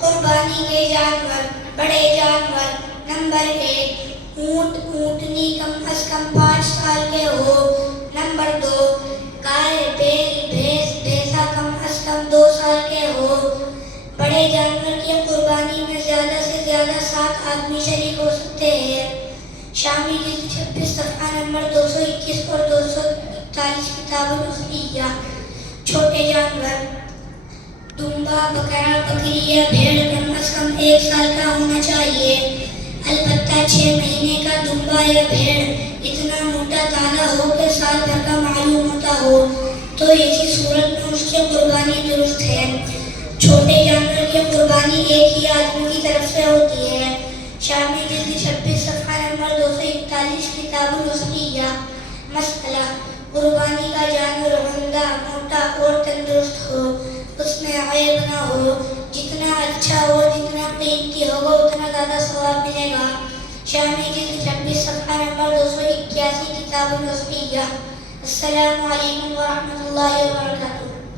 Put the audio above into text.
قربانی کے جانور، بڑے جانور، نمبر 1 اونٹ، اونٹنی کم از کم 5 سال کے ہو۔ نمبر 2 گائے، بیل، بھینس، بھینسا کم از کم 2 سال کے ہو۔ بڑے جانور کی قربانی میں زیادہ سے زیادہ 7 آدمی شریک ہو سکتے ہیں۔ شامی جلد 26 صفحہ نمبر 221 اور 241 کتاب الأضحیہ۔ چھوٹے جانور، دمبا، بکرا، بکری یا بھیڑ کم از کم 1 سال کا ہونا چاہیے، البتہ 6 مہینے کا دمبا یا بھیڑ اتنا موٹا تازہ ہو کہ سال بھر کا معلوم ہوتا ہو تو اسی صورت میں اس کی قربانی درست ہے۔ چھوٹے جانور کی قربانی ایک ہی آدمی کی طرف سے ہوتی ہے۔ شامی جلد 26 صفحہ نمبر 241 کتاب الأضحیہ۔ مسئلہ: قربانی کا جانور عمدہ، موٹا اور تندرست ہو، اس میں عیب نہ ہو، جتنا اچھا ہو، جتنا قیمتی ہوگا اتنا زیادہ ثواب ملے گا۔ شامی جلد 26 صفحہ نمبر 281 کتاب الأضحیہ۔ السلام علیکم ورحمۃ اللہ وبرکاتہ۔